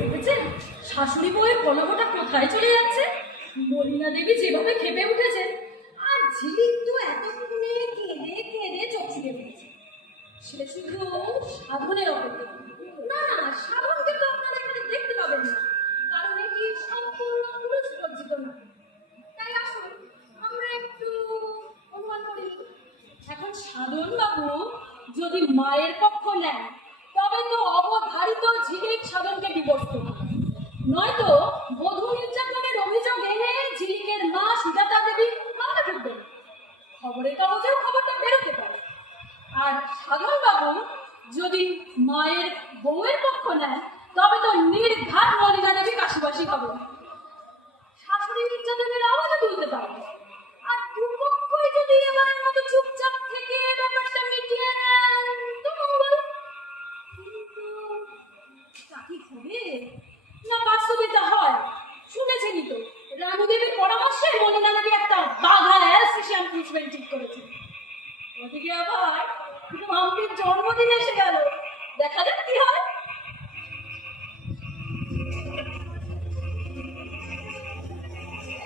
দেখেছেন শাশুড়ি বউয়ের কলকটা কোথায় চলে যাচ্ছে? মলিনা দেবী যেভাবে খেপে উঠেছেন, আর ঝিলিক তো এতক্ষণে কেঁদে কেঁদে চোখ ছিঁড়ে ফেলেছে। সে শুধু সাধনের অপেক্ষা। না না, সাধনকে তো আপনারা এখানে দেখতে পাবেন না, কারণ এটি সম্পূর্ণ পুরুষ সজ্জিত না। তাই আসুন আমরা একটু অনুমান করি। এখন সাধন বাবু যদি মায়ের পক্ষ নেন, তবে তো অবধারিত ঝিলিক সাধনকে ডিভোর্স করবে, নয়তো বধূ নির্যাতনের অভিযোগ এনে ঝিলিকের মা সুজাতা দেবী মামলা করবেন। খবরের কাগজেও খবরটা বেরোতে পারে। আর সাধন বাবু যদি মায়ের বউয়ের পক্ষ নেন, তবে তো নির্ঘাত মলিনা দেবী কাশিবাসী হবে, শাশুড়ি নির্যাতনের আওয়াজও তুলতে পারবে। আর দুপক্ষই যদি এবারের মতো চুপচাপ থেকে ব্যাপারটা মিটিয়ে নেন তো মঙ্গল। কিন্তু তা কি হবে না বাস্তবে তা হয়? শুনেছেনই তো, রানুদেবীর পরামর্শে মলিনা দেবী একটা বাঘার অ্যালসিশিয়ান ট্রিটমেন্ট ঠিক করেছে। ওদিকে আবার মাম্পির জন্মদিন এসে গেল, দেখা যাক কি হয়।